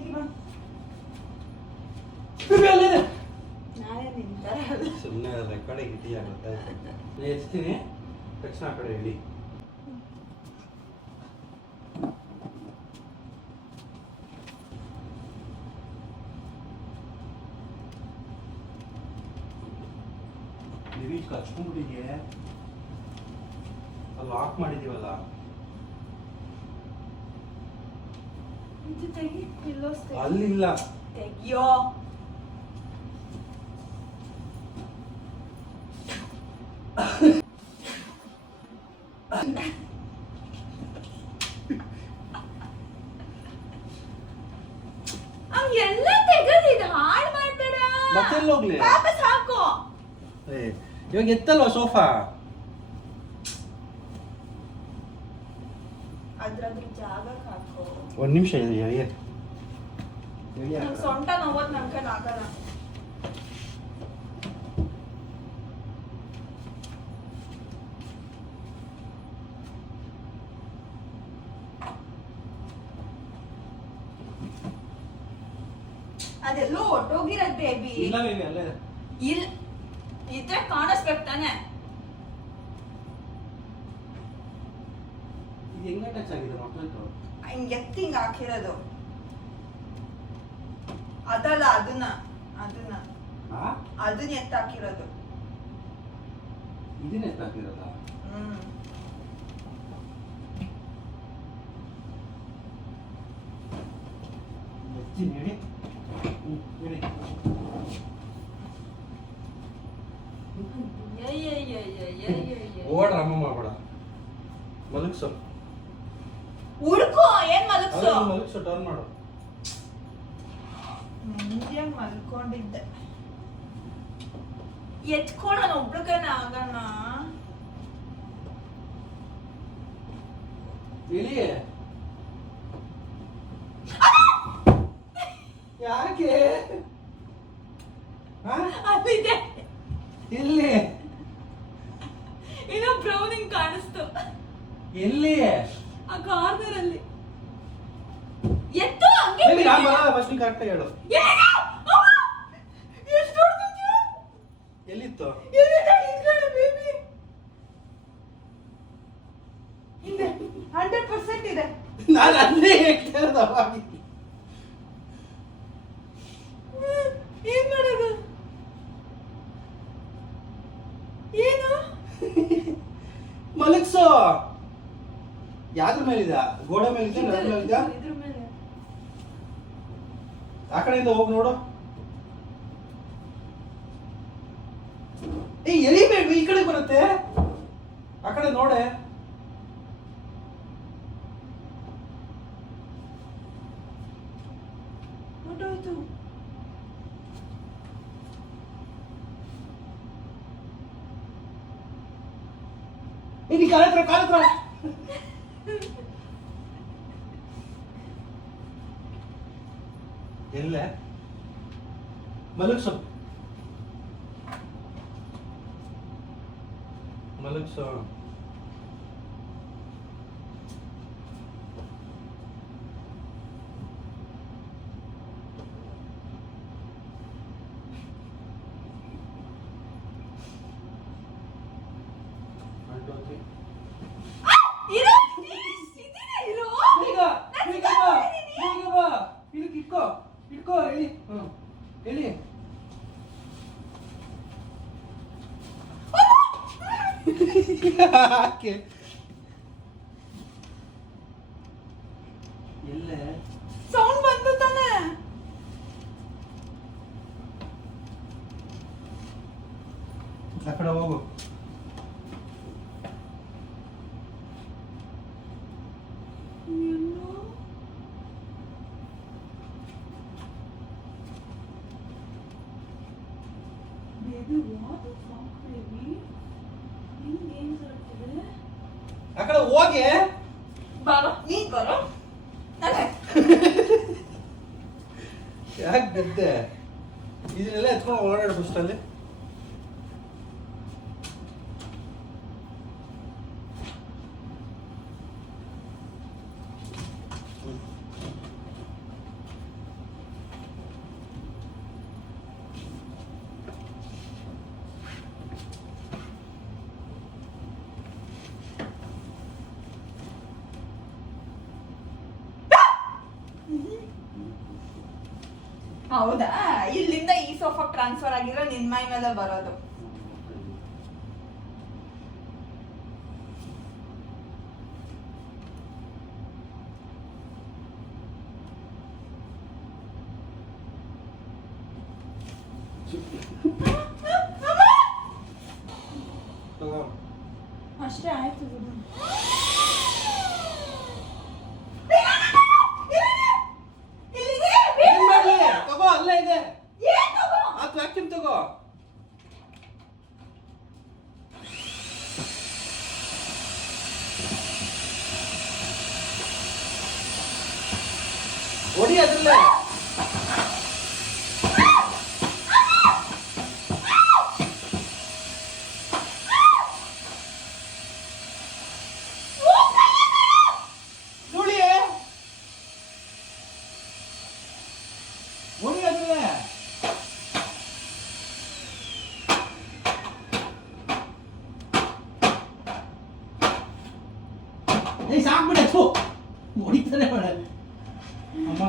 ತೆಗಿ ಬಾ. ನಾನೇ ನಿಂತರ ಸುಮ್ಮನೆ ರೆಕಾರ್ಡಿಂಗ್ ಇದೆಯಾ ಗೊತ್ತಾಯ್ತು. ಎಚ್ತೀನಿ ತಕ್ಷಣ ಆ ಕಡೆ ಹೇಳಿ. ಲಿವಿಟ್ ಹಚ್ಕೊಂಡ್ಬಿಟ್ಟಿದ್ಯೆ. ಅಲ್ಲಿ ಲಾಕ್ ಮಾಡಿದೀವಲ್ಲ. ಇದು ತೆಗಿ, ಪಿಲ್ಲೋಸ್ ತೆಗಿ. ಅಲ್ಲಿಲ್ಲ. ತೆಗಿಯೋ. ಎಲ್ಲ ತೆಗೆದಿದ್ದು ಹಾಳು ಮಾಡ್ಬೇಡ. ಮತ್ತೆಲ್ಲ ಹೋಗ್ಲಿ? ವಾಪಸ್ ಹಾಕೋ. ಇವಾಗ ಎತ್ತಲ್ವಾ ಸೋಫಾ? ಅದ್ರದ್ರ ಜಾಗಕ್ಕೆ ಹಾಕೋ. ಒಂದು ನಿಮಿಷ ಇದೆ. ನಂಗೆ ಸೊಂಟ ನೋವತ್ ನನ್ ಕೈಲಿ ಆಗಲ್ಲ. ಅದೆಲ್ಲೋ ಒಟ್ಟೋಗಿರೋದ್ ಬೇಬಿ. ಇಲ್ಲ ಬೇಬಿ ಅಲ್ಲೇ ಇಲ್ಲ ಇದ್ರೆ ಕಾಣಿಸ್ಬೇಕು ತಾನೆ. ಇದು ಹೆಂಗೆ ಟಚ್ ಆಗಿದೆ ಮಕ್ಕಳು? ಹಿಂಗ್ ಎತ್ತಿ ಹಿಂಗ್ ಹಾಕಿರೋದು ಅದಲ್ಲ, ಅದನ್ನ ಎತ್ತ ಹಾಕಿರೋದು. ಇದನ್ನ ಎತ್ತ ಹಾಕಿರೋದ? ಎತ್ತಿ ಹೇಳಿ. ಓಡ್ ರಾಮ ಮಾಡ್ಬೇಡ. ಮಲಗ್ಸು. ಹುಡ್ಕೋ. ಏನ್ ಮಲಗ್ಸೋ? ಮಲಗ್ಸು, ಟರ್ನ್ ಮಾಡು. ನೆಮ್ಮದಿಯಾಗಿ ಮಲ್ಕೊಂಡಿದ್ದೆ. ಎತ್ಕೊಳ್ಳೋಣ ಒಬ್ಳಕೈನ ಆಗೋಣ. ಇಳಿ. ಯಾಕೆ? ಅಲ್ಲಿದೆ. ಎಲ್ಲಿ? ಏನೋ ಬ್ರೌನಿಂಗ್ ಕಾಣಿಸ್ತು. ಎಲ್ಲಿ? ಆ ಕಾರ್ನರ್ ಅಲ್ಲಿ. ಎತ್ತು ಹಂಗೆ. ಫಸ್ಟ್ ಕರೆಕ್ಟ್ ಹೇಳು. ಎಲ್ಲಿತ್ತು? ಇದೆ 100% ಇದೆ. ನಾನು ಅಲ್ಲೇ ಹೇಳ್ತಾ ಏನ್ ಮಾಡೋದು? ಏನು ಮಲಗ್ಸೋ. ಯಾವ್ದ್ರ ಮೇಲಿದ? ಗೋಡೆ ಮೇಲಿದೆ, ನಡ್ ಮೇಲಿದ? ಇದ್ರ ಮೇಲೆ. ಆ ಕಡೆಯಿಂದ ಹೋಗಿ ನೋಡು. ಎಳಿಬೇಡ್ರಿ, ಈ ಕಡೆ ಬರುತ್ತೆ. ಆ ಕಡೆ ನೋಡೆ. ಹೊಟ್ಟೋಯ್ತು. ಇಲ್ಲಿ ಕಾಲತ್ರ ಎಲ್ಲ ಮಲಗ್ಸು. ಮಲಗ್ಸು. ಇಟ್ಕೋ ಹೇಳಿ. ಹೇಳಿ. ಯಾಕೆ? ಎಲ್ಲೇ ಸೌಂಡ್ ಬಂತು ತಾನೆ. ಆ ಕಡೆ ಹೋಗು. ಆ ಕಡೆ ಹೋಗಿ. ಬಾರೋ, ನೀನ್ ಬಾರೋ. ಯಾಕೆ ಬಿದ್ದೆ? ಇದನ್ನೆಲ್ಲ ಎತ್ಕೊಂಡು ಓಡಾಡ ಬಸ್ಟಲ್ಲಿ. ಹೌದಾ, ಇಲ್ಲಿಂದ ಈ ಸೋಫಾ ಟ್ರಾನ್ಸ್ಫರ್ ಆಗಿರೋ ನಿನ್ ಮೈ ಮೇಲೆ ಬರೋದು. ತಗೋ. ಅಷ್ಟೇ ಆಯ್ತು ಬಿಡು. ಏನ್ ಮಾಡ್ಲಿ? ತಗೋ, ಅಲ್ಲೇ ಇದೆ. ಆತ್ ವ್ಯಾಕ್ಯೂಮ್ ತಗೋ. ಹೊಡಿ ಅದ್ರಲ್ಲೇ. ನೋಡಿ, ಹೊಡಿ ಅದ್ರಲ್ಲೇ. ಏಯ್ ಸಾಕ್ಬಿಟ್ಟೆ, ಥು. ಹೊಡಿತಾನೆ ಬೇಡ. ಅಮ್ಮ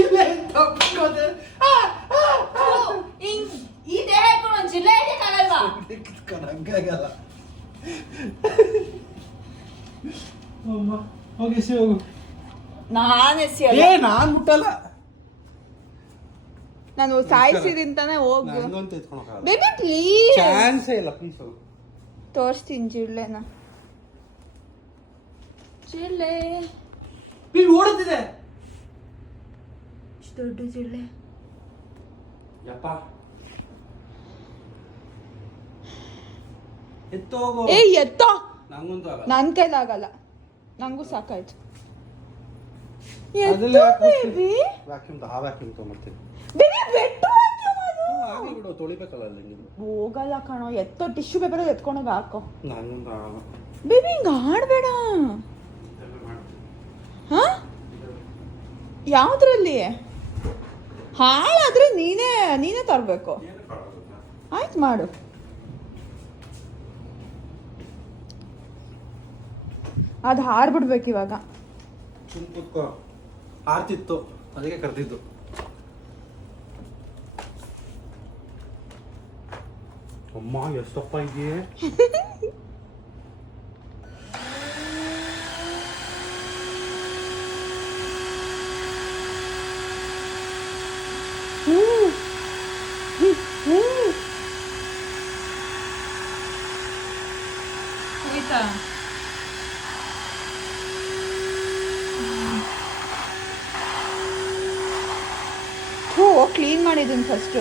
ಇಲ್ಲೇ ತಪ್ಪಿಸೋದೆ. ಈ ದೇಹ ಇಟ್ಕೊಂಡು ಒಂದ್ ಜಿಲ್ಲೆ ಹಿಡಿಯಕ್ಕಾಗಲ್ವಾ? ಹಂಗಾಗಲ್ಲ. ಅಮ್ಮ ಹೋಗಿ ಎಸಿ ಹೋಗು. ನಾನ್ ಏ ನಾನ್ ಮುಟ್ಟಲ್ಲ. ನಾನು ಸಾಯಿಸಿದಿಂತಾನೆ ಹೋಗು. ನಂಗಂತೂ ಎತ್ಕೊಳಕ್ಕಾಗಲ್ಲ. Baby please. ಚಾನ್ಸೇ ಇಲ್ಲ, ಪ್ಲೀಸ್ ಹೋಗು. ತೋರಿಸ್ತೀನಿ ಜಿಳ್ಳೆನ. ಜಿಳ್ಳೆ ಈಗ ಓಡುತ್ತಿದೆ. ಇಷ್ಟು ದೊಡ್ಡ ಜಿಳ್ಳೆ. ಯಪ್ಪ ಎತ್ತೋಗು. ಏ ಎತ್ತೋ. ನಂಗಂತೂ ಆಗಲ್ಲ. ನನ್ ಕೈಲಾಗಲ್ಲ, ನಂಗೂ ಸಾಕಾಯ್ತು. ಅದ್ರಲ್ಲೇ ಬೇಬಿ ವ್ಯಾಕ್ಯೂಮ್ ಆ ವ್ಯಾಕ್ಯೂಮ್ ತಗೊಂಡ್ಬರ್ತೀನಿ. ಬೇಬಿ ಬೆಟ್ಟು ಹಾಗೆ ಬಿಡು, ತೊಳಿಬೇಕಲ್ಲ ಅಲ್ಲಿ. ಹೋಗಲ್ಲ ಕಣೋ, ಎತ್ತೋ. ಟಿಶ್ಯೂ ಪೇಪರ್ ಎತ್ಕೊಂಡೋಗಿ ಹಾಕೋ. ನಂಗಂತೂ ಆಗಲ್ಲ. ಬೇಬಿ ಹಿಂಗ ಆಡ್ಬೇಡ. ಹಾ, ಯಾವ್ದ್ರಲ್ಲಿ ಹಾಳಾದ್ರೆ ನೀನೇ ತರ್ಬೇಕು. ಆಯ್ತು ಮಾಡು. ಅದು ಹಾರ್ಬಿಡ್ಬೇಕು ಇವಾಗ. ಸುಮ್ ಕೂತ್ಕೋ. ಆರ್ತಿತ್ತು, ಅದಕ್ಕೆ ಕರೆದಿದ್ದು. ಅಮ್ಮ ಎಷ್ಟಪ್ಪ ಇದೆಯೇ. ಆಯ್ತಾ? ಕ್ಲೀನ್ ಮಾಡಿದ್ದೀನಿ ಫಸ್ಟು.